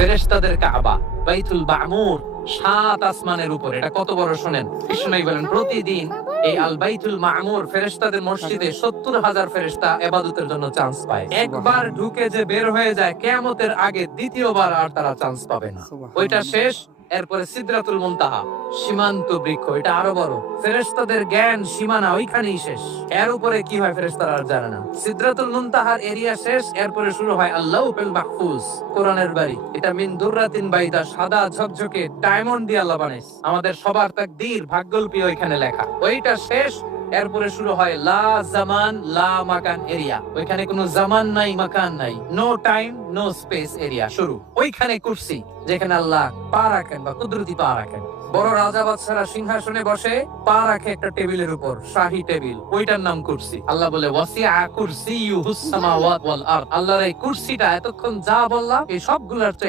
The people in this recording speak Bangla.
ফেরেশতাদের কাবা, বাইতুল মামুর ৭ আসমানের উপরে। এটা কত বড় শোনেন। কৃষ্ণই বলেন প্রতিদিন এই আল বাইতুল মামুর ফেরেশতাদের মসজিদে ৭০,০০০ ফেরেশতা ইবাদতের জন্য চান্স পায়। একবার ঢুকে যে বের হয়ে যায় কিয়ামতের আগে দ্বিতীয়বার আর তারা চান্স পাবে না। ওইটা শেষ। এরপরে সিদরাতুল মুনতাহা, সীমান্ত বৃক্ষ, এটা আরো বড়। ফেরেশতাদের জ্ঞান সীমানা ওইখানেই শেষ। এর উপরে কি হয় ফেরেশতারা আর জানে না। সিদরাতুল মুনতাহার এরিয়া শেষ, এরপরে শুরু হয় আল্লাহুল মাহফুজ, কোরআনের বাড়ি। এটা মিন দুররাতিন বাইদা, সাদা ঝকঝকে ডায়মন্ড দিয়ে আল্লাহ বানাইছে। আমাদের সবার তাকদীর ভাগ্যলিপি ওইখানে লেখা। ওইটা শেষ, এরপরে শুরু হয় লা জামান লা মাকান এরিয়া। ওইখানে কোনো জামান নাই, মাকান নাই, no time no space area শুরু। ওইখানে কুরসি, যেখানে আল্লাহ পা রাখেন বা কুদরতি পা রাখেন। বড় রাজা বাদশারা সিংহাসনে বসে পা রাখে একটা টেবিলের উপর, শাহী টেবিল, ওইটার নাম কুরসি। আল্লাহ বলে ওয়াসিআ কুরসিয়ুহুস সামাওয়াত ওয়াল আরদ। আল্লাহর এই কুরসিটা এতক্ষণ যা বললাম এই সবগুলোর চাইতে